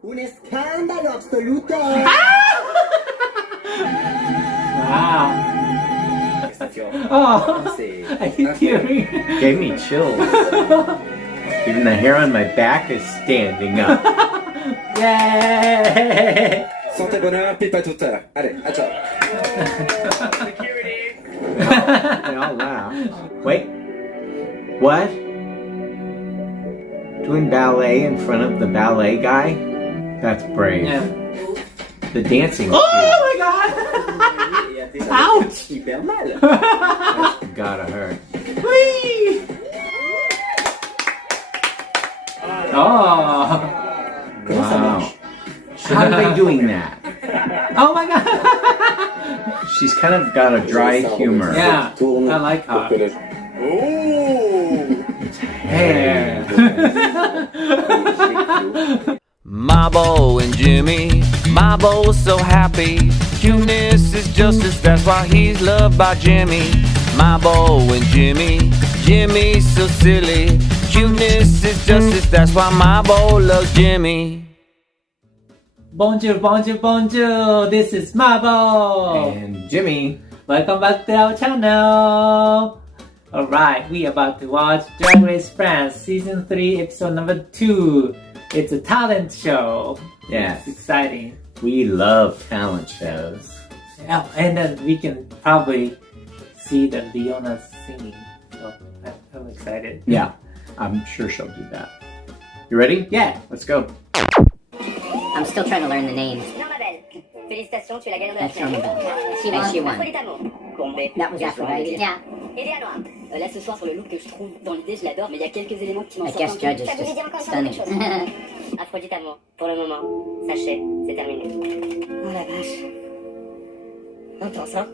Un escándalo absoluto. Wow. Oh, I keep tearing. Gave me chills. Even the hair on my back is standing up. Yay! Santé, bonheur, pipe tout à l'heure. Allez, à ciao. They all laugh. Wait. What? Doing ballet in front of the ballet guy? That's brave. Yeah. The dancing. Oh my god! Ouch! Hyper mal. Gotta hurt. Whee! Oh! Wow. How are they doing that? Oh my god! She's kind of got a dry humor. Yeah, I like her. Hair. Mabo and Jimmy, Mabo's so happy. Cuteness is justice, that's why he's loved by Jimmy. Mabo and Jimmy, Jimmy's so silly. Cuteness is justice, that's why Mabo loves Jimmy. Bonjour, bonjour, bonjour. This is Mabo. And Jimmy. Welcome back to our channel. Alright, we about to watch Drag Race France Season 3 Episode number 2. It's a talent show. Yeah. It's exciting. We love talent shows. Yeah, and then we can probably see the Leona singing. So I'm excited. Yeah, I'm sure she'll do that. You ready? Yeah. Let's go. I'm still trying to learn the names. Non, ma belle. Félicitations, tu es la gagnante de la That's finale. She won. She won. Folie d'amour. Combé. That was Aphrodite. Yeah. Et Léa Là, ce soir, sur le look que je trouve dans l'idée, je l'adore, mais il y a quelques éléments qui m'en I sortent guess un peu. Judge is Ça vous dit just encore stunning. quelque chose Aphrodite amour, pour le moment. Sachez, c'est terminé. Oh la vache. Intense, hein?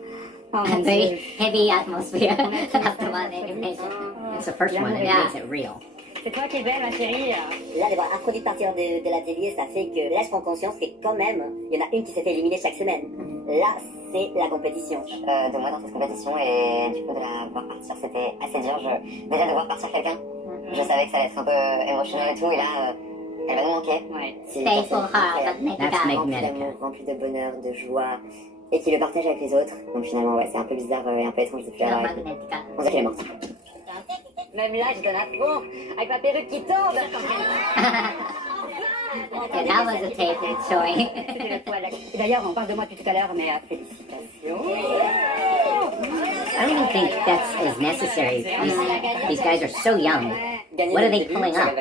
And very heavy atmosphere after one elimination. It's the first one and it makes it real. C'est toi qui es belle, ma chérie. Là, de voir Aphrodite partir de l'atelier, ça fait que là, je prends conscience que quand même, il y en a une qui s'est fait éliminer chaque semaine. Là, c'est la compétition. De moi dans cette compétition et du coup de la voir partir, c'était assez dur. Déjà de voir partir quelqu'un, je savais que ça allait être un peu émotionnel et tout, et là, elle va nous manquer. Ouais. Stay for her, but make That's it rempli d'amour, rempli de bonheur, de joie, et qui le partage avec les autres. Donc finalement, ouais, c'est un peu bizarre et un peu étrange de plus avoir avec lui. On dirait qu'elle est morte. Même là, je donne à fond, avec ma perruque qui tombe. Yeah, that was a tape it's showing. Et d'ailleurs, on parle de moi depuis tout à l'heure, mais félicitations. I don't even think that's as necessary. These guys are so young. What are they pulling up?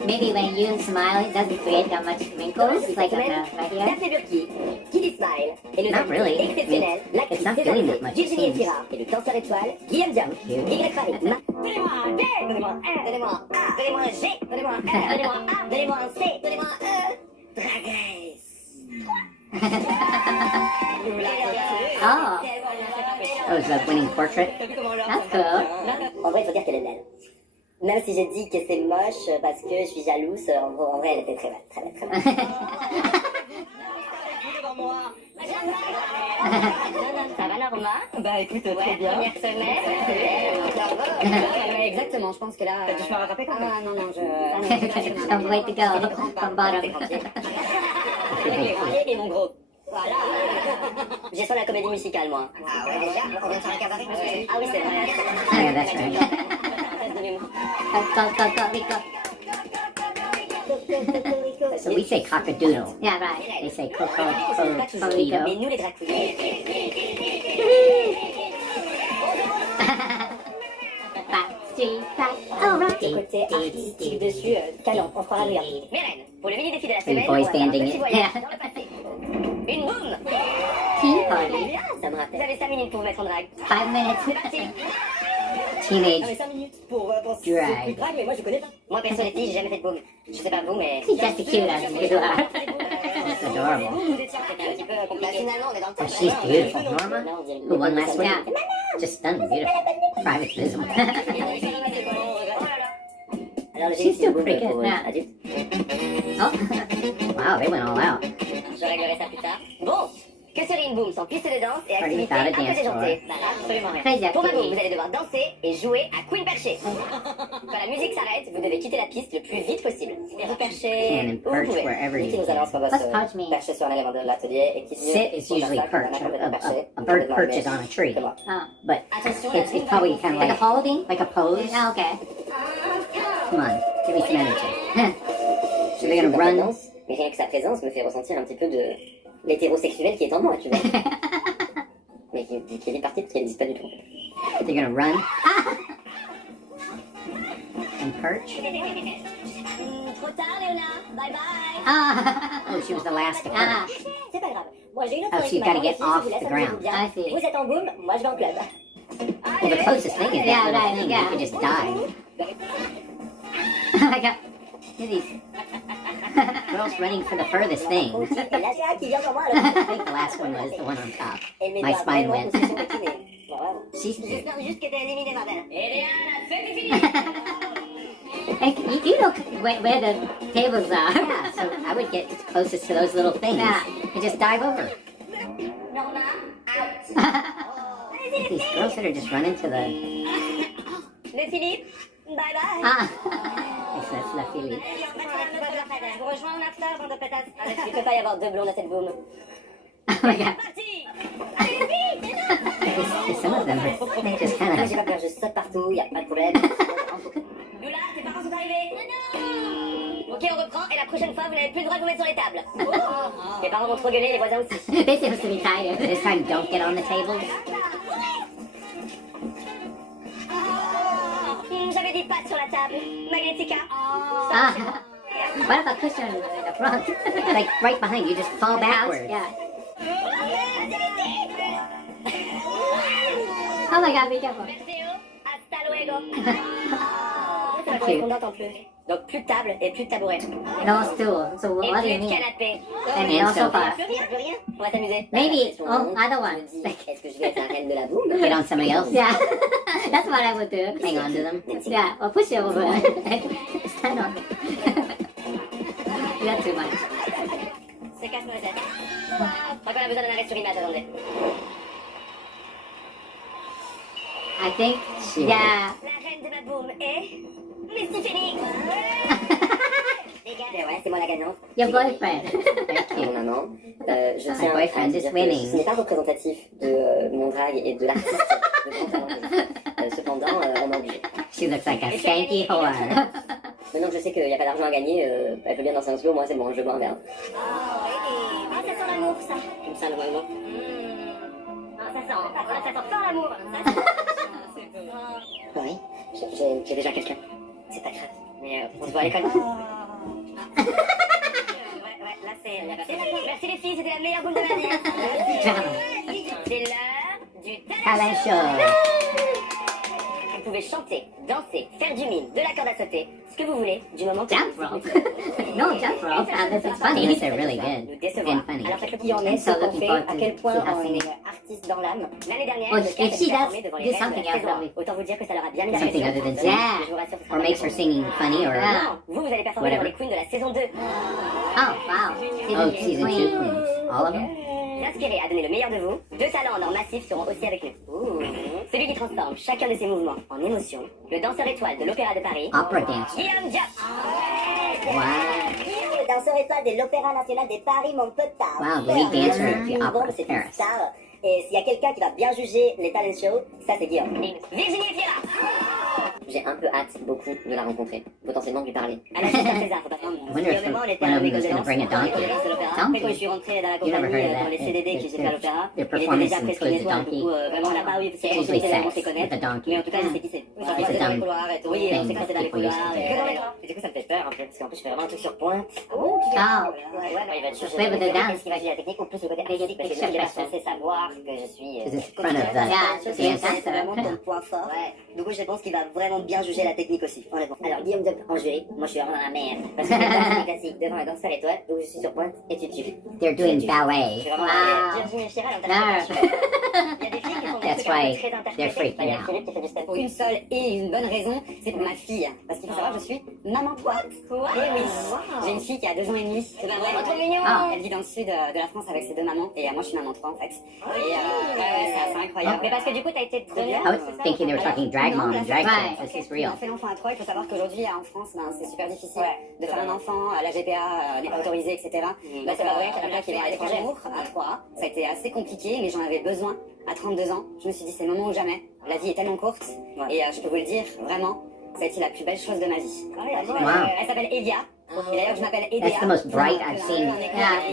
Maybe when you smile, it doesn't create that much wrinkles, like on the right here. Daphné Burki, qui dit smile, et le Not really. exceptionnel, It's not l'actrice doing that much. Virginie Efira, et le danseur étoile, Guillaume Diam, Y Paris. Donnez-moi un D, donnez-moi un R, donnez-moi un A, donnez-moi un G, donnez-moi un R, donnez-moi un A, donnez-moi un C, donnez-moi un E. Drag Race. Oh, that was the winning portrait. That's cool. En vrai, il faut dire qu'elle est belle. Même si j'ai dit que c'est moche parce que je suis jalouse, en vrai, elle était très belle, très belle, très belle. Ça va, Norma? Bah écoute, très bien. Première semaine. Exactement, je pense que là... Je me rattraper quand même. Ah non, non, je... Some way to go from bottom. Et mon gros. Voilà. J'ai fait la comédie musicale, moi. Ah ouais, déjà? On vient de faire un cabaret? Ah oui, c'est vrai. Yeah, that's right. So we say cockadoodle. Yeah, right. They say Mais coco-coco-coco. nous, les drag queens. Ce côté artistique dessus, canon, on se croira bien. Mes reines, pour le mini défi de la semaine, boys on va faire un banding petit it. voyage dans le passé. Une boum! Tea party. Bien, ça me rappelle. Vous avez 5 minutes pour vous mettre en drague. 5 minutes. C'est parti! Teenage 5 minutes pour se drag. plus drague, mais moi je connais pas. Moi perso les filles, j'ai jamais fait de boum. Je sais pas vous, mais... She's just as cute as you are. It's adorable. Vous étiez un petit peu compliqué. Finalement, on est dans le Oh, she's beautiful. Norma, who won last week? week? Just stunning, beautiful. Private visit. Alors, le She's still pretty good, pour yeah. adultes. Oh, wow, they went all out. Je réglerai ça plus tard. Bon, Que serait une boom sans piste de danse et Party activité without a un peu dance déjantée? Bah, absolument rien. Crazy Pour ma boom, activity. vous allez devoir danser et jouer à Queen perché. Quand la musique s'arrête, vous devez quitter la piste le plus vite possible. Vous perchez Can où vous perch pouvez. wherever you Niki nous can. annonce qu'on va What's se perch mean? percher sur un élément de l'atelier et qui Sit is usually perch. A bird perches on a tree. But it's probably kind of like a holding, like a pose. Ah, ok. Come on, give me some energy. So they're gonna run. Mais rien que sa présence me fait ressentir un petit peu de l'hétérosexuel qui est en moi, tu vois. Mais qui est partie parce qu'elle n'existe pas du tout. They're gonna run. And perch. Trop tard, Léona. Bye bye. Oh, she was the last to perch. C'est pas grave. Moi, j'ai une autre Oh, so you gotta get off the ground. I see. Vous êtes en boom, moi je vais en club. Well, the closest thing is that little thing. You could just dive. I got these girls running for the furthest thing. Et là, j'ai un qui vient sur moi, I là. think the last one was the one on top. Elle met My doigts spine vraiment went. position de kiné. Bon, vraiment. She's cute. J'espère juste que t'es éliminé, ma belle. Et Léa, la fête est finie. Hey, you know where the tables are. Yeah, so I would get closest to those little things and just dive over. Norma, out. These girls that are just running to the... Le Philippe, bye bye. Ah! That's la Philly. Je vous rejoins en after, bande de pétasses. Il peut pas y avoir deux blondes à cette boom. Oh my god. Parti. Allez, vite. Some of them are, they just kind J'ai of... pas peur, je saute partout, y a pas de problème. Lula, tes parents sont arrivés. Non. Ok, on reprend, et la prochaine fois, vous n'avez plus le droit de vous mettre sur les tables. Les parents vont trop gueuler, les voisins aussi. They seem to be tired. This time, don't get on the tables. J'avais dit pattes sur la table. Magnetica. Ah! What if a cushion in the front? Like right behind you, just fall backwards. Yeah. Oh my god, be careful. Merci, hasta luego. C'est la Cute. correspondante en plus. Donc plus de table et plus de tabouret. No stool. So Et what do you plus de mean? canapé. And no sofa. Plus rien, plus rien. On va s'amuser. Maybe, Sur oh, mon honte, other je one. me dis, est-ce que je vais être la reine de la boum? Get on somebody else. Yeah, that's what I would do. Hang on to them. Yeah, or push it over. Stand on. You got too much. C'est casse-moi la tête. Je crois qu'on a besoin d'un arrêt sur image, attendez. I think, yeah. La reine de ma boum est... Misty Phoenix. Ouais, c'est moi la gagnante. Your boyfriend. Mon maman. Je tiens My boyfriend à dire is que winning. ce n'est pas représentatif de mon drag et de l'artiste de grand talent que je suis. Cependant, on m'a obligé. She looks like a skanky whore. Maintenant que je sais qu'il n'y a pas d'argent à gagner, elle peut bien danser un slow, moi c'est bon, je bois un verre. Ah, ça sent l'amour, ça. Comme ça, normalement. Ça sent fort l'amour. Oui, j'ai déjà quelqu'un. C'est pas grave, mais on se voit à l'école. Ouais, là c'est... Merci les filles, c'était la meilleure boule de ma vie. C'est l'heure du Talent show. Vous pouvez chanter, danser, faire du mime, de la corde à sauter, ce que vous voulez, du moment que... Jump rope. No jump rope. This is funny. Yes, they're really Nous good décevoir. and funny. Alors faites le qui en est, So ce qu'on looking fait, forward à to quel point see how on singing. est artiste dans l'âme. L'année dernière, Well, le if cast she était does formé devant les do règles something de la else, saison that'll be un. Autant vous dire que ça leur a bien mis la something pression. other than Je singing. vous rassure, ce sera Or pas makes her très singing funny or... Non, vous allez performer devant Whatever. les queens de la saison 2. Oh, wow. Oh, season 2 queens. All of them? Inspiré à donner le meilleur de vous, deux talents en or massif seront aussi avec nous. Celui qui transforme chacun de ses mouvements en émotion, le danseur étoile de l'Opéra de Paris, Opera dancer. Guillaume Diop. Wow. Le danseur étoile de l'Opéra National de Paris, mon pote. Wow, the lead dancer of the Opera of C'est une Paris. star. Et s'il y a quelqu'un qui va bien juger les talent shows, ça c'est Guillaume. Virginie Fira. J'ai un peu hâte, beaucoup, de la rencontrer. Potentiellement de lui parler. Elle a juste un César, faut pas se mentir. Wonder if Guillaume et moi, on était one à of them l'école is de gonna danse. bring a donkey. De l'opéra. Donkey? Après, quand je suis rentrée dans la You never compagnie, heard of dans les that? CDD que j'ai fait à l'opéra, Their il était performance déjà presque une includes a étoile. Du donkey. coup, vraiment là-bas, oui, parce It's qu'on usually s'est vraiment sex fait connaître. with a donkey. Mais en tout cas, je sais qui c'est. On It's s'est a dans les dumb couloirs et tout. Oui, on thing s'est croisés dans les people used couloirs. to do. Que dans les couloirs. Et du coup, ça me fait peur un peu, parce qu'en plus, je fais vraiment un truc sur pointe. Oh. Ouais, il va être chaud. Wait, but the dance, Est-ce qu'il va jouer la technique ou plus le côté artistique? Parce que lui, il est pas censé savoir que je suis... Is this in front of the C'est vraiment dancer? ton point fort. Ouais. Du coup, je pense qu'il va vraiment bien juger la technique aussi, honnêtement. Alors, Guillaume Diop en jury, moi je suis vraiment dans la merde. Parce que je fais pas classique devant un danseur étoile, où je suis sur pointe, et tu pied dessus. They're doing ballet. J'ai vraiment Wow. Virginie Chiral en No. Il y a des filles qui font des That's trucs un peu why très interprétés. they're freaking Il y a out. Philippe qui fait du step. Pour une seule et une bonne raison, c'est pour ma fille. Parce qu'il faut savoir que je suis maman. Quoi? Eh oui. J'ai une fille qui a 2 ans et demi. C'est vraiment trop mignon. Ah. Elle vit dans le sud de la France avec ses 2 mamans. Et moi, je suis maman 3 en fait. Et ouais, c'est assez incroyable. Mais parce que du coup, t'as été donneur. I was thinking they were talking drag mom and drag Right. queen. This is On real. a fait l'enfant à 3. Il faut savoir qu'aujourd'hui, en France, c'est super difficile de faire un enfant. La GPA n'est pas autorisée, etc. Là, c'est pas vrai. Il y en a plein qui vont à l'étranger à 3. Ça a été assez compliqué, mais j'en avais besoin. À 32 ans, je me suis dit, c'est le moment ou jamais. La vie est tellement courte. Et je peux vous le dire, vraiment, ça a été la plus belle chose de ma vie. Wow. Elle s'appelle Elia. Et d'ailleurs, je m'appelle Elia. That's the most bright I've seen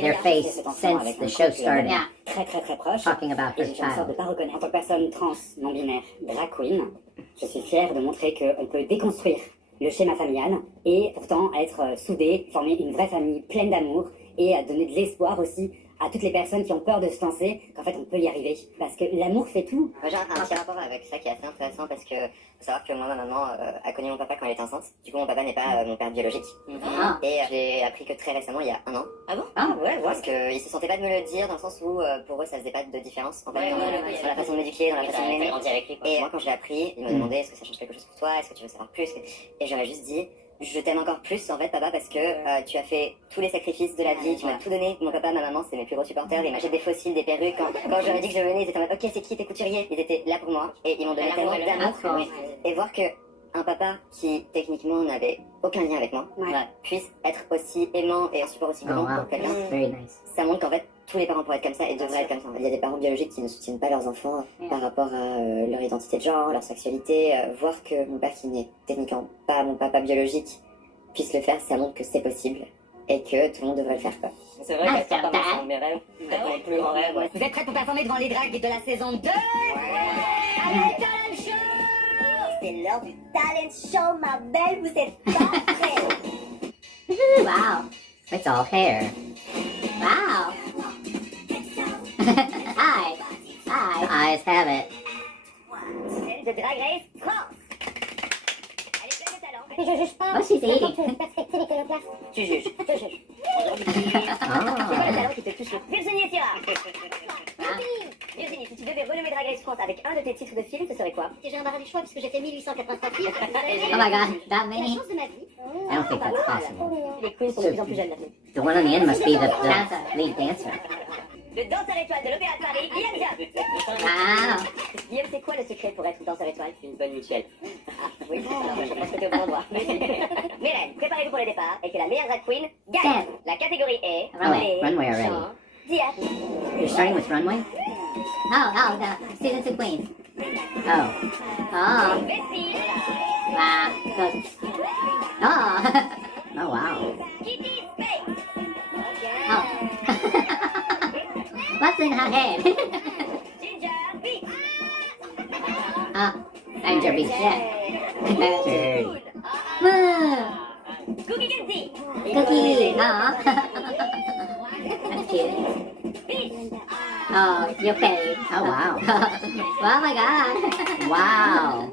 their face since the show started. Yeah. Très très très proche. Talking about Et her j'ai fait en sorte de child. pas reconnaître. En tant que personne trans, non-binaire, drag queen, je suis fière de montrer qu'on peut déconstruire le schéma familial et pourtant être soudés, former une vraie famille pleine d'amour et donner de l'espoir aussi à toutes les personnes qui ont peur de se lancer, qu'en fait on peut y arriver. Parce que l'amour fait tout. Moi j'ai un petit rapport avec ça qui est assez intéressant parce que faut savoir que moi ma maman a connu mon papa quand elle était enceinte. Du coup mon papa n'est pas mon père biologique. Ah. Et j'ai appris que très récemment, il y a 1 an. Ah bon? Ah, Ouais, parce qu'ils se sentaient pas de me le dire dans le sens où pour eux ça faisait pas de différence en fait dans la façon de m'éduquer, dans la façon de m'aimer. Et moi quand je l'ai appris, il m'a demandé est-ce que ça change quelque chose pour toi, est-ce que tu veux savoir plus? Et j'aurais juste dit je t'aime encore plus en fait papa parce que tu as fait tous les sacrifices de la vie, tu m'as tout donné. Mon papa, ma maman, c'est mes plus gros supporters, ils m'achètent des fossiles, des perruques. Quand je leur ai dit que je venais, ils étaient en mode ok c'est qui tes couturiers? Ils étaient là pour moi et ils m'ont donné tellement d'amour. Et voir que un papa qui techniquement n'avait aucun lien avec moi puisse être aussi aimant et un support aussi Oh grand wow. pour quelqu'un, Very nice. ça montre qu'en fait tous les parents pourraient être comme ça et devraient être comme ça. Il y a des parents biologiques qui ne soutiennent pas leurs enfants par rapport à leur identité de genre, leur sexualité. Voir que mon père qui n'est techniquement pas mon papa biologique puisse le faire, ça montre que c'est possible et que tout le monde devrait le faire quoi. C'est vrai que c'est un mes rêves. Mon plus grand rêve. Vous êtes prêts pour performer devant les dragues de la saison 2? Allez, talent show! C'est l'heure du talent show, ma belle, vous êtes pas prêts. Wow. It's all hair. Wow. Hi. Hi. Eyes have it. De Drag Race France. Elle est pleine de talent. Je juge pas. Oh, she's eating. Perspective iconoclaste. Tu juges. Je juge. C'est quoi Oh. le talent qui te touche le plus? Virginie Sira. Virginie, si tu devais renommer Drag Race France avec un de tes titres de film, ce serait quoi? J'ai embarras du choix puisque j'ai fait 1883 films. Oh my god, that La many? chance de ma vie. I don't think that's possible. Les queens sont de plus en plus jeunes maintenant. The one on the end must be the lead dancer. Le danseur étoile de l'Opéra de Paris, Guillaume Diop. Wow. Guillaume, c'est quoi le secret pour être danseur étoile? Une bonne mutuelle. Ah, oui, alors je pense que t'es au bon endroit. Mélène, préparez-vous pour le départ et que la meilleure drag queen gagne. La catégorie est... Runway already. chant, diap. You're starting with runway? Oh, the season 2 queens. Oh. Oh. Vestige. Wow. Good. Oh. Oh wow. Kitty Space. Oh. What's in her head? Ginger Beat. Ah, I'm Derby Jet. Cookie Kenzie. Cookie. Oh. That's cute. Peach. Oh, you okay? Oh wow. Oh my god. Wow.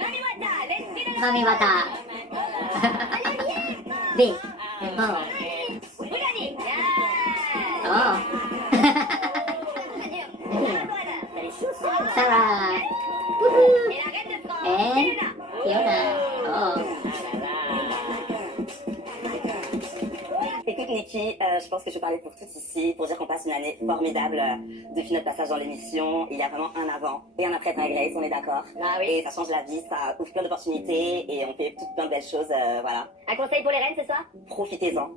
Mami Wata. Les Mami Wata. Big. Oh. Bougani. Oh. Sarah. Woohoo. Et la reine de France. And Elena. Fiona. Oh. Écoute Nikki, je pense que je parlais pour toutes ici pour dire qu'on passe une année formidable depuis notre passage dans l'émission. Il y a vraiment un avant et un après Drag Race, on est d'accord. Ah oui. Et ça change la vie, ça ouvre plein d'opportunités et on fait plein de belles choses, voilà. Un conseil pour les reines, c'est ça? Profitez-en,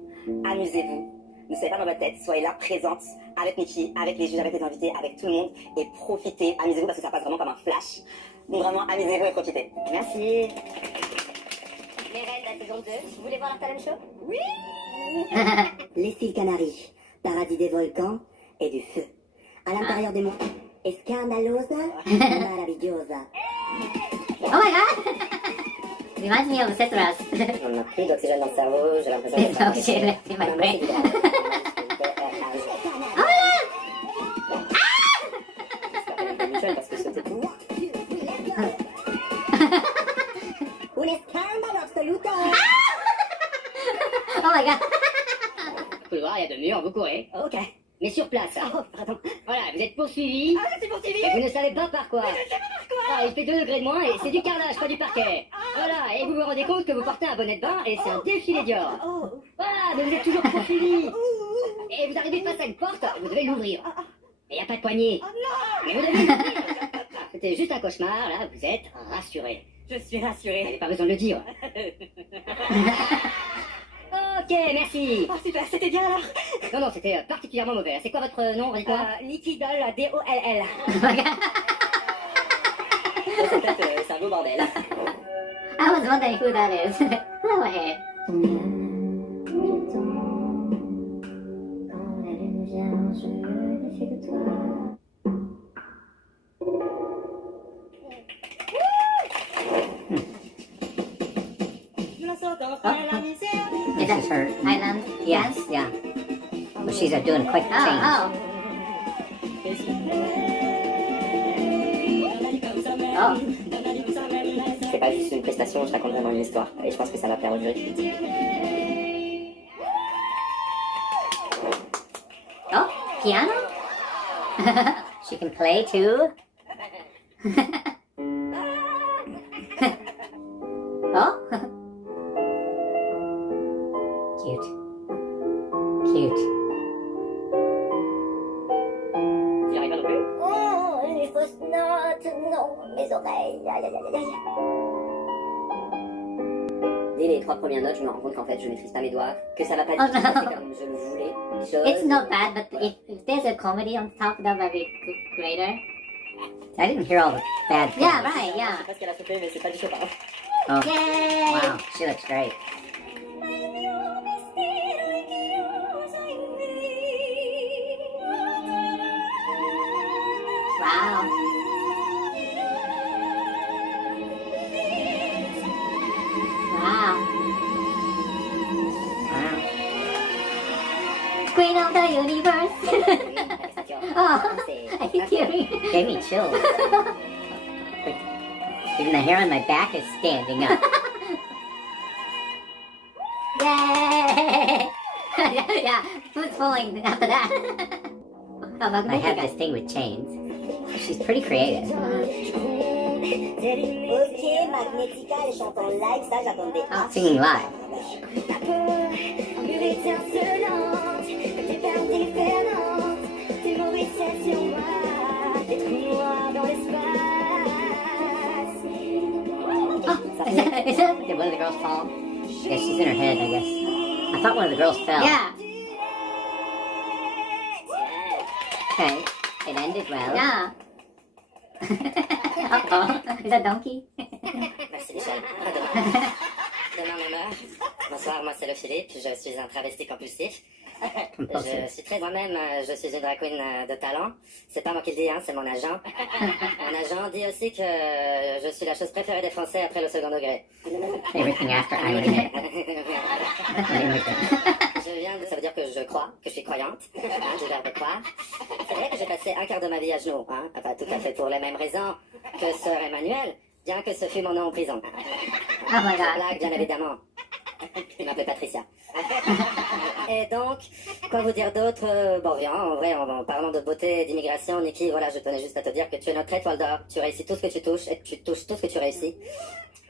amusez-vous. Ne soyez pas dans votre tête, soyez là, présente, avec Nikki, avec les juges, avec les invités, avec tout le monde et profitez, amusez-vous parce que ça passe vraiment comme un flash. Donc vraiment, amusez-vous et profitez. Merci. Les reines de la saison 2, vous voulez voir leur talent show? Oui. Les îles Canaries, paradis des volcans et du feu. À l'intérieur des monts, escandalosa, maravillosa. Oh my god. Reminds me of the Citrus. On n'a plus d'oxygène dans le cerveau, j'ai l'impression It's okay left in my brain. parce que c'était tout. Un escándalo absoluto. Oh my god. couloir, il y a 2 murs, vous courez. Ok. Mais sur place. Oh, pardon. Voilà, vous êtes poursuivi. Ah, c'est poursuivi. Et vous ne savez pas par quoi. Ah, il fait 2 degrés de moins et c'est du carrelage, pas du parquet. Voilà, et vous vous rendez compte que vous portez un bonnet de bain et c'est un défilé Dior. Oh. Voilà, mais vous êtes toujours poursuivi. Et vous arrivez face à une porte, vous devez l'ouvrir. Mais il n'y a pas de poignée. Mais vous devez l'ouvrir. C'était juste un cauchemar, là, vous êtes rassuré. Je suis Vous rassurée. n'avez pas besoin de le dire. Ok, merci. Oh, super, c'était bien alors. Non, non, c'était particulièrement mauvais. C'est quoi votre nom, dites-moi? Liquidol, D-O-L-L. C'est un beau bordel. I was wondering who that is. Go ahead. Is that her island? Yes, yeah. Well, she's doing a quick change. Oh. C'est pas juste une prestation, je raconte vraiment une histoire. Et je pense que ça va plaire au jury. Oh, piano? She can play too. Oh. Cute. Cute. Tu y arrives pas non plus? Oh, les fausses notes. Non, mes oreilles. Aïe, aïe, aïe, aïe. Dès les 3 premières notes, je me rends compte qu'en fait, je maîtrise pas mes doigts, que ça va pas Oh, du tout no. passer comme je le voulais. It's not bad, but if there's a comedy on top, that would be greater. I didn't hear all the bad things. Yeah, right, Je yeah. sais pas ce qu'elle a fait, mais c'est pas du Chopin. Oh. Yay! Wow, she looks great. Wow. Wow. Wow. Queen of the universe. Oh, are you kidding? Gave me chills. Even the hair on my back is standing up. Yay! Yeah, who's pulling after that? I have this thing with chains. She's pretty creative. Ok, Magnetica, elle chante en live, ça j'attendais. Oh, singing live. Oh, is that, did one of the girls fall? Yeah, she's in her head, I guess. I thought one of the girls fell. Yeah. Okay, it ended well. Yeah. Uh-oh. Is that Donkey? Merci Michel. À demain. Demain même heure. Bonsoir, moi c'est le Philippe, je suis un travesti compulsif. Je suis très moi-même, je suis une drag queen de talent. C'est pas moi qui le dis, hein, c'est mon agent. Mon agent dit aussi que je suis la chose préférée des Français après le second degré. Everything after I would Je viens de... Ça veut dire que je crois, que je suis croyante, hein, du verbe croire. C'est vrai que j'ai passé un quart de ma vie à genoux, hein, pas tout à fait pour les mêmes raisons que Sœur Emmanuel, bien que ce fut mon nom en prison. Oh my god. Blague, bien évidemment. Il m'appelait Patricia. Et donc, quoi vous dire d'autre? Bon, bien, en vrai, en parlant de beauté et d'immigration, Nikki, voilà, je tenais juste à te dire que tu es notre étoile d'or. Tu réussis tout ce que tu touches et tu touches tout ce que tu réussis.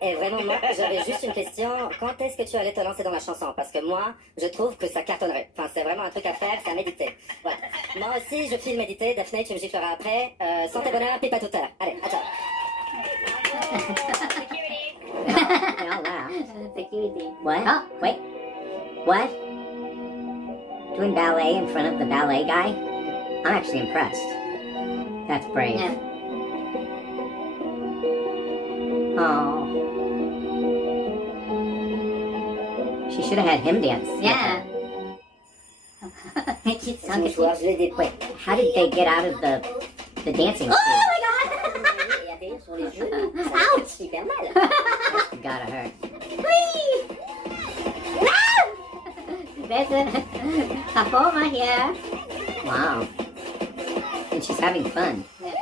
Et vraiment, moi, j'avais juste une question. Quand est-ce que tu allais te lancer dans la chanson? Parce que moi, je trouve que ça cartonnerait. Enfin, c'est vraiment un truc à faire, c'est à méditer. Voilà. Moi aussi, je file méditer. Daphné, tu me gifleras après. Santé, bonheur, pipe à toute heure. Allez, à toi. Oh wow. Security. What? Oh, wait. What? Doing ballet in front of the ballet guy? I'm actually impressed. That's brave. Yeah. Oh. She should have had him dance. Yeah. Wait, how did they get out of the dancing shoes? Ouch! Super mal. Gotta hurt. There's a performer here. Wow. And she's having fun. Yeah.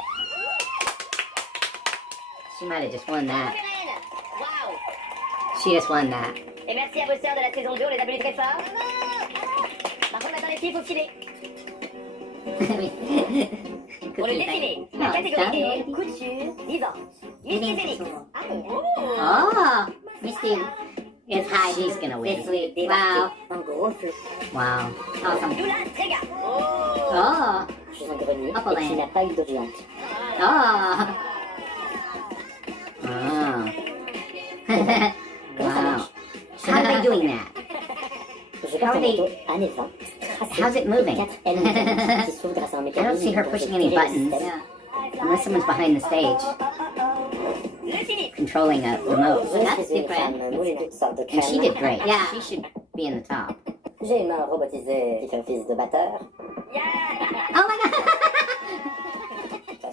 She might have just won that. Wow. She just won that. Et merci à vos sœurs de la saison 2, on les applaudit très fort. Par contre, filles, il faut filer. Pour le défilé, la catégorie est couture vivante. Misty Phoenix. Oh, Misty is high. She's gonna win. Wow. Un gros feu. Wow. Awesome. Lula Strega. Oh. Je suis un grenier et Upperland. qui n'a pas eu d'eau géante. Oh. Oh. Wow. How are they doing that? Je How are porte un they- manteau années 20, tracé How's it moving? 4 ailes métalliques qui s'ouvrent grâce à un I mécanisme. don't see her dont pushing je any dirais le buttons. système. Unless someone's behind the stage Le Philippe. controlling a remote. Je suis une femme moulée toutes sortes de And she crèmes. did great. Yeah, she should be in the top. J'ai une main robotisée qui fait office de batteur. Oh my god!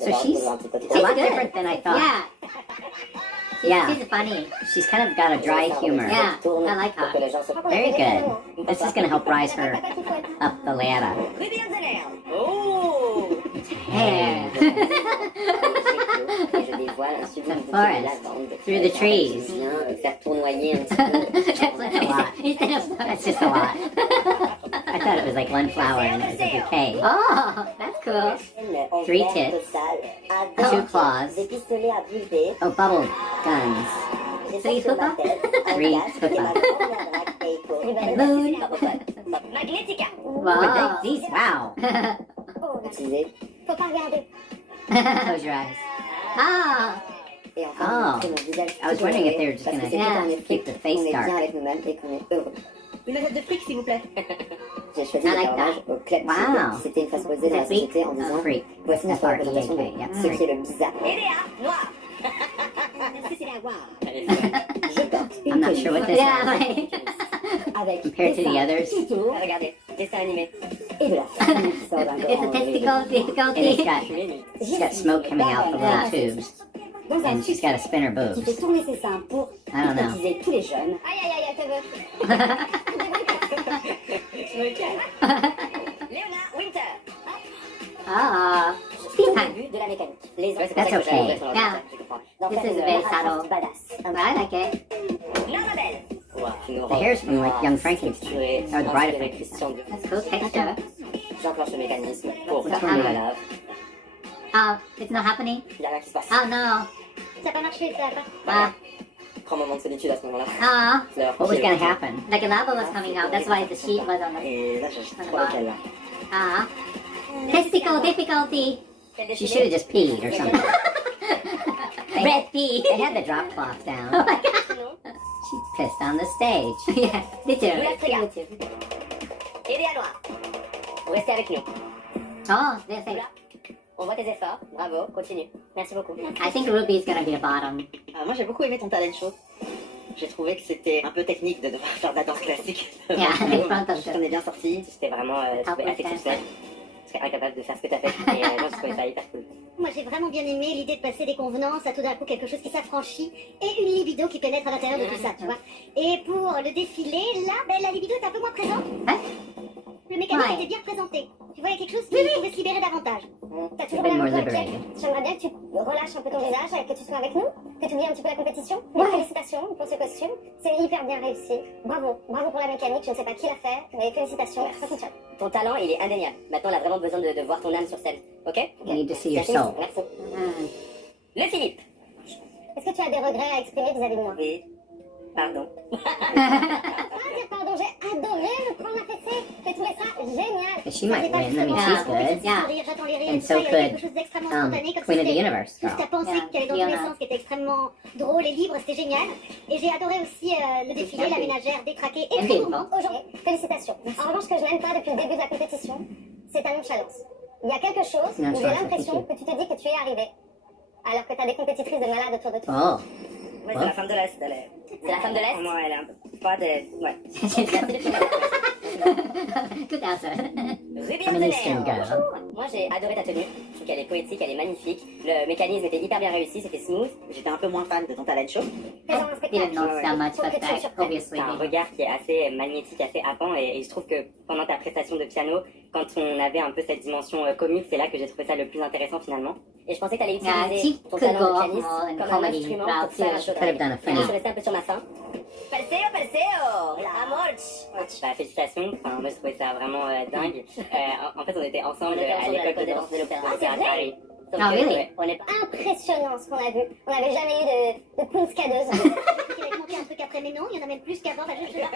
So she's un petit peu a lot different than I thought. Yeah. Yeah. She's funny. She's kind of got a dry humor. Yeah, I like pour que her. les gens se Very good. This is going to help rise her up the ladder. Ruby on the Nail. Oh. Yeah. Et je dévoile un sublime The bouquet de forest. lavande. Through the trees. Bien faire tournoyer un petit peu. That's a lot. That's just a lot. I thought it was like one flower and it was a bouquet. Oh, that's cool. 3 tits. 2 claws. Des pistolets à bulber. Oh, bubble guns. Des 3 sur ma hoopa. tête. Un 3 casque et ma hoopa. grande drague Eiko. Moon. Magnetica. Wow. These, wow. Utilisé. Faut pas regarder. Close your eyes. Ah. Et enfin, Oh. montrer mon visage I was tout wondering if coloré, they were just parce que gonna c'est quand on est keep the face on est dark. bien avec nous-mêmes et qu'on est heureux. Une assiette de fric, s'il vous plaît. J'ai choisi I de like faire hommage au club Wow. Freak. C'était une phrase posée dans la Freak? société en disant Freak. voici notre F-R-E-A-K, représentation de yeah, ce freak. qui est le bizarre. Idéa, noir. Est-ce que c'est la voir Je porte une I'm not tenue sure what this is. avec Compared to the des others. seins qui tournent Regardez, dessin animé. et de la fumée qui sort d'un It's a grand testicle nez. difficulty. And she's got smoke coming out the little tubes. Dans un And she's got to spin her qui fait boobs. tourner ses seins pour I don't know. hypnotiser tous les jeunes. Aïe, aïe, aïe, elle te veut. Léonard Winter. Ah. Tout au début de la mécanique. Les hommes, That's okay. Yeah. D'en This faire is une very narration subtle. badass. But I like it. Norma Bell. The hair's from like Young Frankenstein. Or the Bride of Frankenstein. Christian Dior. That's cool texture. J'enclenche le mécanisme pour What's tourner la happening? lave. It's not happening? Il n'y a rien qui se passe. Oh no. Ça n'a pas marché, ça va pas. Ah. Prends un moment de solitude à ce moment-là. Ah. C'est leur What was pied. going to happen? Like a lava was coming out. That's why the sheet was on the. Et là, j'ai trop lequel là. Ah. Testicle difficulty. Quel She défilé? should have just peed or something. Red pee. They had the drop cloth down. Oh my god. She pissed on the stage. Yeah, literally. Lula Strega. Idéa noir. Vous restez avec nous. Oh, this thing. Lula, on voit tes efforts. Bravo, continue. Merci beaucoup. I think Ruby's gonna be a bottom. Moi j'ai beaucoup aimé ton talent show. J'ai trouvé que c'était un peu technique de devoir faire de la danse classique. Yeah, in front of Je t'en ai bien sorti. C'était vraiment trouvé assez exceptionnel. Je serais incapable de faire ce que t'as fait. Et moi, je trouvais ça hyper cool. Moi, j'ai vraiment bien aimé l'idée de passer des convenances à tout d'un coup quelque chose qui s'affranchit et une libido qui pénètre à l'intérieur de tout ça, tu vois. Et pour le défilé, là, ben, la libido est un peu moins présente. Hein? Le mécanisme Ouais. était bien représenté. Tu vois, il y a quelque chose qui pouvait se libérer davantage. T'as toujours bit l'air more un peu inquiet. liberated. J'aimerais bien que tu relâches un peu ton visage, que tu sois avec nous, que tu oublies un petit peu la compétition. Félicitations pour ce costume. C'est hyper bien réussi. Bravo. Bravo pour la mécanique. Je ne sais pas qui l'a fait, mais félicitations. Ça fonctionne. Ton talent, il est indéniable. Maintenant, on a vraiment besoin de voir ton âme sur scène. Ok? You need to see your Merci. soul. Merci. Le Philippe. Est-ce que tu as des regrets à exprimer vis-à-vis de moi? Oui. Pardon. Pardon, j'ai adoré le prendre la fessée. J'ai trouvé ça génial. She might win. I mean, she's good. J'attends les rires. And tout ça, so il y avait quelque could chose d'extrêmement spontané comme Queen of the c'était Universe juste girl. à penser Yeah, qu'elle est dans tous les Fiona. sens, qui était extrêmement drôle et libre, c'était génial. Et j'ai adoré aussi le défilé, la ménagère détraquée et très mouvant. Aujourd'hui, félicitations. En revanche, ce que je n'aime pas depuis le début de la compétition, c'est ta nonchalance. Il y a quelque chose où j'ai l'impression que tu te dis que tu es arrivé, alors que tu as des compétitrices de malades autour de toi. Oh. Ouais, c'est la femme de l'Est. Elle est... C'est la femme de l'Est? Pour moi, elle est un peu froide et... Ouais. Good answer. Ruby I'm on an the Eastern Nail. girl. Moi, j'ai adoré ta tenue. Je trouve qu'elle est poétique, elle est magnifique. Le mécanisme était hyper bien réussi, c'était smooth. J'étais un peu moins fan de ton talent show. Présent un spectacle. Didn't notice that much, Faut que but tu sois that surpris. obviously. T'as un regard qui est assez magnétique, assez happant, et je trouve que pendant ta prestation de piano, quand on avait un peu cette dimension comique, c'est là que j'ai trouvé ça le plus intéressant finalement. Et je pensais que t'allais Yeah, utiliser she ton could talent go de off pianiste more in comme un comedy instrument route pour faire un too. show Could have done a Je suis funny. restée un peu sur ma faim. Palseo, Perseo, Amorch. Bah, félicitations, enfin, moi je trouvais ça vraiment dingue. En fait, on était ensemble à l'école de danse de l'opéra à Paris. Ah, really? Ouais, on est Impressionnant ce qu'on a vu. On n'avait jamais eu de Kunstkadeuse. Il avait manqué un truc après, mais non, il y en a même plus qu'avant. Bah, juste là.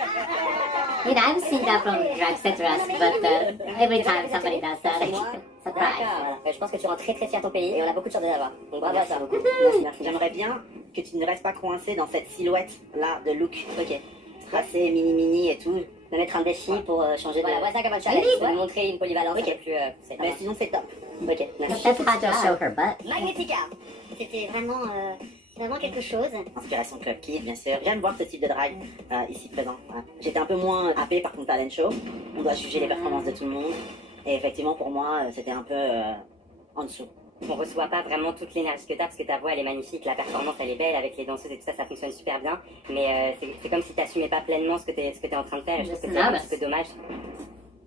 You know, I've seen that from Drag Citrus, but every time somebody does that, I surprise. D'accord. Je pense que tu rends très très fier ton pays et on a beaucoup de chance de l'avoir. Donc bravo à toi. Merci. J'aimerais bien que tu ne restes pas coincé dans cette silhouette-là de look. Ok. Assez mini-mini et tout. De mettre un défi pour changer de... Voilà, vois ça comme un challenge. Pour montrer une polyvalence un peu plus... Mais sinon, c'est top. Ok, merci. That's hard to show her butt. Magnetica. C'était vraiment quelque chose. Inspiration Club Kid, bien sûr. J'aime voir ce type de drag ici présent. Voilà. J'étais un peu moins happée par ton talent show. On doit juger les performances de tout le monde. Et effectivement, pour moi, c'était un peu en dessous. On reçoit pas vraiment toute l'énergie que t'as parce que ta voix elle est magnifique, la performance elle est belle avec les danseuses et tout ça, ça fonctionne super bien. Mais c'est comme si t'assumais pas pleinement ce que t'es en train de faire et je trouve que c'est un petit peu dommage.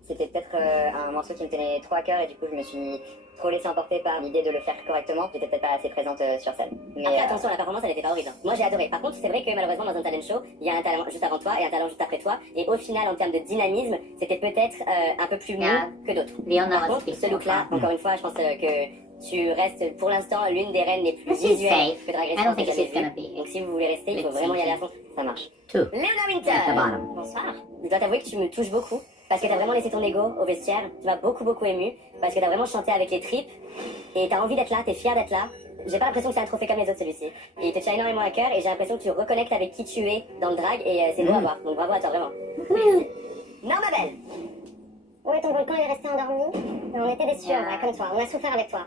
C'était peut-être un morceau qui me tenait trop à cœur et du coup je me suis trop laissé emporter par l'idée de le faire correctement. J'étais peut-être pas assez présente sur scène. Mais après attention, la performance elle était pas horrible. Moi j'ai adoré. Par contre c'est vrai que malheureusement dans un talent show, il y a un talent juste avant toi et un talent juste après toi. Et au final en termes de dynamisme, c'était peut-être un peu plus mou que d'autres. Par contre ce look là, encore une fois, je pense que tu restes pour l'instant l'une des reines les plus visuelles que Drag Race que j'ai jamais vues. Donc si vous voulez rester, il faut vraiment y aller à fond. Ça marche. Léona Winter. Bonsoir. Je dois t'avouer que tu me touches beaucoup. Parce que t'as vraiment laissé ton ego au vestiaire, tu m'as beaucoup ému, parce que t'as vraiment chanté avec les tripes, et t'as envie d'être là, t'es fier d'être là. J'ai pas l'impression que c'est un trophée comme les autres celui-ci. Et il te tient énormément à cœur, et j'ai l'impression que tu reconnectes avec qui tu es dans le drag, et c'est beau à voir. Donc bravo à toi, vraiment. Non, ma belle. Ouais, ton volcan est resté endormi. On était déçus, comme toi. On a souffert avec toi.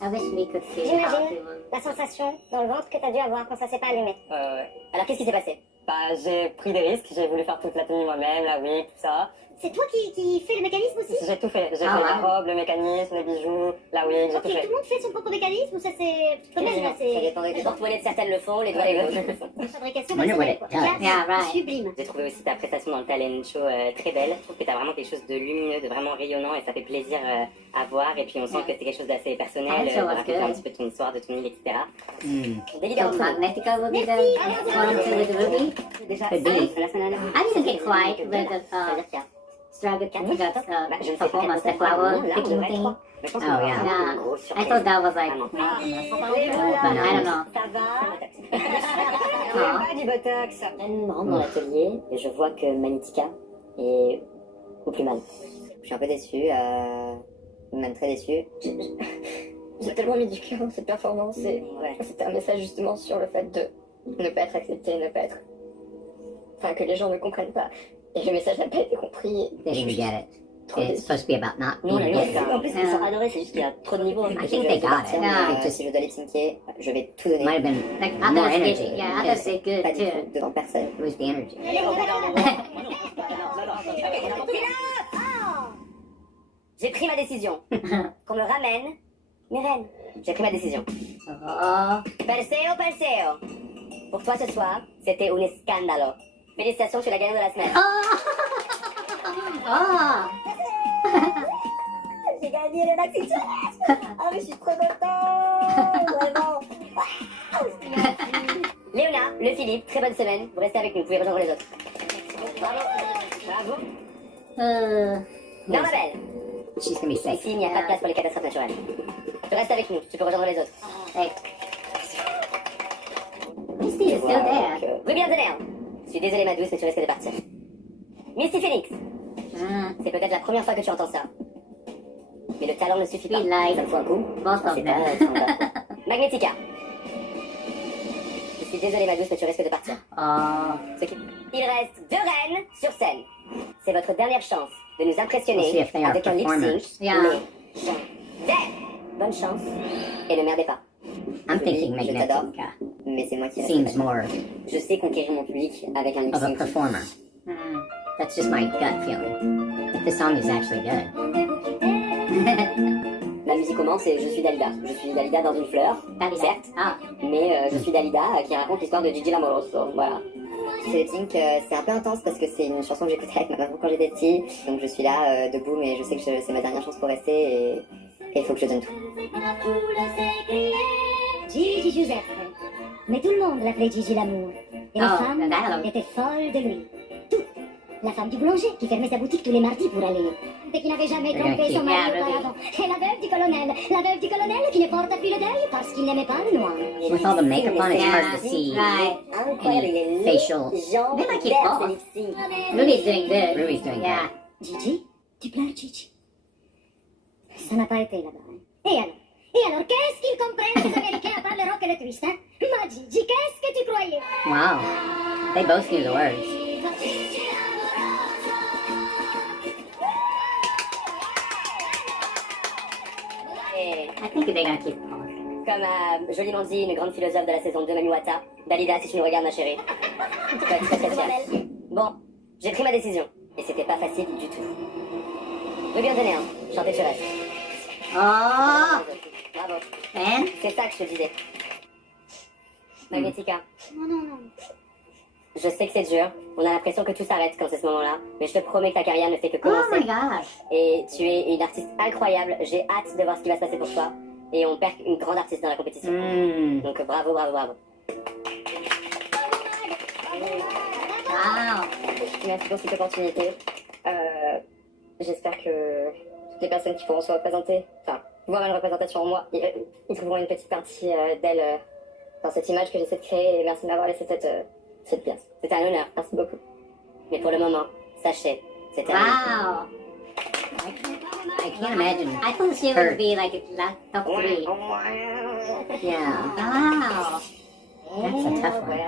I wish we could see how J'imagine la sensation dans le ventre que t'as dû avoir quand ça s'est pas allumé. Alors qu'est-ce qui s'est passé? Bah j'ai pris des risques, j'ai voulu faire toute la tenue moi-même, la wig, tout ça. C'est toi qui fais le mécanisme aussi? J'ai tout fait, j'ai fait la robe, le mécanisme, les bijoux, la wig, j'ai tout fait. Tout le monde fait son propre mécanisme ou ça c'est... Ça dépend des porte-monnaies, certaines le font, les doigts les gauches. Fabrication sublime. J'ai trouvé aussi ta prestation dans le talent show très belle. Je trouve que t'as vraiment quelque chose de lumineux, de vraiment rayonnant et ça fait plaisir à voir. Et puis on sent que c'est quelque chose d'assez personnel, de raconter un petit peu ton histoire, de ton île, etc. So Magnetica will be the one with the Ruby? Could be. I didn't get quite with the Straga's performance, the flower picking thing. Oh yeah. I thought that was like, but I don't know. Ça va? Pas du botox. Je me rends dans l'atelier et je vois que Magnetica est au plus mal. Je suis un peu déçue, même très déçue. J'ai tellement mis du cœur dans cette performance et c'était un message justement sur le fait de ne pas être accepté, ne pas être... Enfin, que les gens ne comprennent pas. Et le message n'a pas été compris. They didn't get it. It's supposed to be about not Non, being good. en plus, ils sont adorés, c'est juste qu'il y a trop de niveaux. I think they got it. Si je dois les syncer, je vais tout donner. Might have been like more energy. Yeah, I thought they good Pas du too. tout, devant personne. It was the energy. J'ai pris ma décision. Qu'on me ramène mes reines. J'ai pris ma décision. Perseo, Perseo. Pour toi ce soir, c'était un scandalo. Félicitations, tu es la gagnante de la semaine. J'ai gagné le maxi challenge. Ah mais je suis trop contente. Vraiment. Léona, le Philippe, très bonne semaine. Vous restez avec nous, vous pouvez rejoindre les autres. Bravo. Non ma belle. She's gonna be sick. Ici, il n'y a pas de place pour les catastrophes naturelles. Tu restes avec nous, tu peux rejoindre les autres. Hey. Misty is still there. Ruby Anzener. Je suis désolée ma douce, mais tu risques de partir. Misty Phoenix. C'est peut-être la première fois que tu entends ça. Mais le talent ne suffit pas. Ça me fout un coup. C'est pas Magnetica. Je suis désolée ma douce, mais tu risques de partir. Il reste 2 reines sur scène. C'est votre dernière chance de nous impressionner avec un lip sync. Mais bonne chance et ne merdez pas. I'm thinking Je t'adore, Magnetica mais c'est moi qui seems more Je sais conquérir mon public avec un lip of a sync. performer. That's just my gut feeling. This song is actually good. La musique commence et je suis Dalida. Je suis Dalida dans une fleur, certes, mais je suis Dalida qui raconte l'histoire de Gigi Lamoroso. Voilà. Ce lip-sync, c'est un peu intense parce que c'est une chanson que j'écoutais avec ma maman quand j'étais petite. Donc je suis là, debout, mais je sais que c'est ma dernière chance pour rester et il faut que je donne tout. Gigi Giuseppe. Mais tout le monde l'appelait Gigi l'amour. Et les femmes étaient folles de lui. la femme du boulanger qui fermait sa boutique tous les mardis pour aller. Et qui n'avait jamais trompé son mari auparavant. Et la veuve du colonel qui ne porta plus le deuil parce qu'il n'aimait pas le noir. With all the makeup on, it's hard to see any facial. They like it off. Ruby's doing good. Ruby's doing good. Gigi, tu pleures, Gigi? Ça n'a pas été là-bas. Hein? Et alors, qu'est-ce qu'ils comprennent ces Américains à part le rock et le twist, hein? Ma Gigi, qu'est-ce que tu croyais? Wow. They both knew the words. I think they're gonna keep going. Comme a joliment dit une grande philosophe de la saison 2, Mami Wata, Dalida, si tu nous regardes, ma chérie, tu peux être très très fière. Bon, j'ai pris ma décision, et c'était pas facile du tout. Ruby en tenez un, chantez tu restes. Oh! Bravo. And? C'est ça que je te disais. Magnetica. Non. Je sais que c'est dur, on a l'impression que tout s'arrête quand c'est ce moment-là, mais je te promets que ta carrière ne fait que commencer. Oh my gosh! Et tu es une artiste incroyable, j'ai hâte de voir ce qui va se passer pour toi. Et on perd une grande artiste dans la compétition. Donc bravo. Wow! Merci pour cette opportunité. J'espère que toutes les personnes qui pourront se représenter, enfin, voir une représentation en moi, ils trouveront une petite partie d'elle dans cette image que j'essaie de créer. Et merci de m'avoir laissé cette place. C'était un honneur, merci beaucoup. Mais pour le moment, sachez, c'était un honneur. Wow! I can't imagine. I thought she would be like top 3. Yeah. Wow. That's a tough one.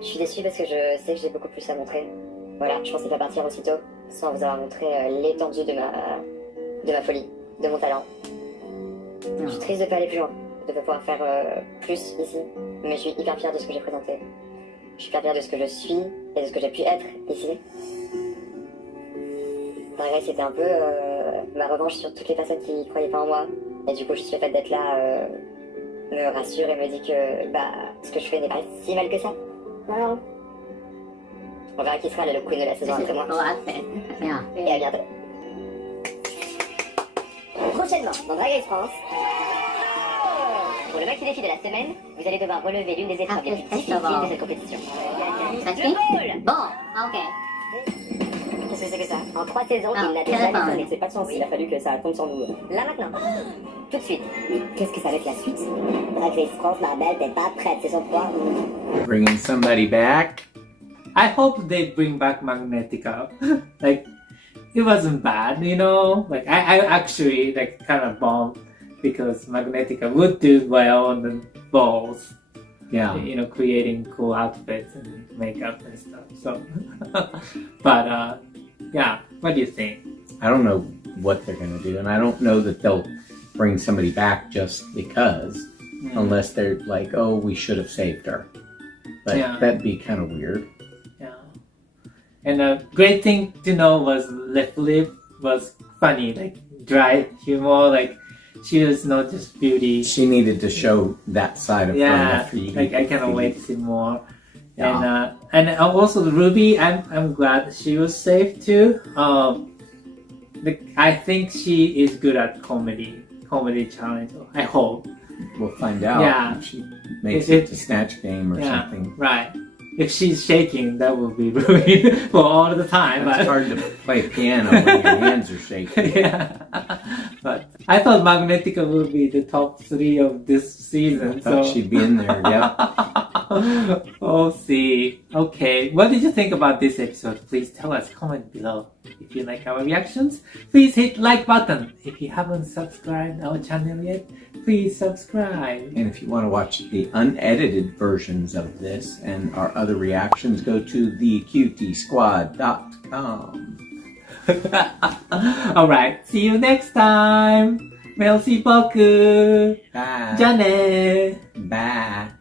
Je suis déçue parce que je sais que j'ai beaucoup plus à montrer. Voilà, je pensais pas partir aussitôt sans vous avoir montré l'étendue de ma folie, de mon talent. Je suis triste de pas aller plus loin, de pas pouvoir faire plus ici, mais je suis hyper fière de ce que j'ai présenté. Je suis hyper fière de ce que je suis et de ce que j'ai pu être ici. Drag Race, c'était un peu ma revanche sur toutes les personnes qui croyaient pas en moi. Et du coup, je suis le fait d'être là me rassure et me dit que ce que je fais n'est pas si mal que ça. Voilà. On verra qui sera le queen de la saison après moi. Et à bientôt. Prochainement, dans Drag Race France, pour le maxi défi de la semaine, vous allez devoir relever l'une des épreuves les plus difficiles de cette compétition. Bon, ok. Qu'est-ce que c'est que ça? En 3 saisons, il n'a déjà sonné. C'est pas de chance, il a fallu que ça tombe sur nous. Là maintenant, tout de suite. Mais qu'est-ce que ça va être la suite? Drag Race France, ma belle, t'es pas prête, c'est son 3. Bringing somebody back. I hope they bring back Magnetica. Like, it wasn't bad, you know? Like, I actually, like, kind of bummed because Magnetica would do well on the balls. Yeah. You know, creating cool outfits and makeup and stuff. So, but, yeah, what do you think? I don't know what they're going to do, and I don't know that they'll bring somebody back just because, unless they're like, oh, we should have saved her. But that'd be kind of weird. Yeah. And a great thing to know was Lip Lip was funny, like dry humor, like she was not just beauty. She needed to show that side of her. Like I cannot wait to see more. Yeah. And also Ruby, I'm glad she was safe too. I think she is good at comedy challenge. I hope. We'll find out. Yeah. If she makes it to Snatch Game or something. Right. If she's shaking, that will be ruined for all the time. It's hard to play piano when your hands are shaking. Yeah. But I thought Magnetica would be the top 3 of this season. I thought she'd be in there, yeah. We'll see. Okay, what did you think about this episode? Please tell us, comment below. If you like our reactions, please hit like button. If you haven't subscribed our channel yet, please subscribe. And if you want to watch the unedited versions of this and our other reactions, go to theqtsquad.com. Alright, see you next time. Merci beaucoup. Bye. Jane. Bye.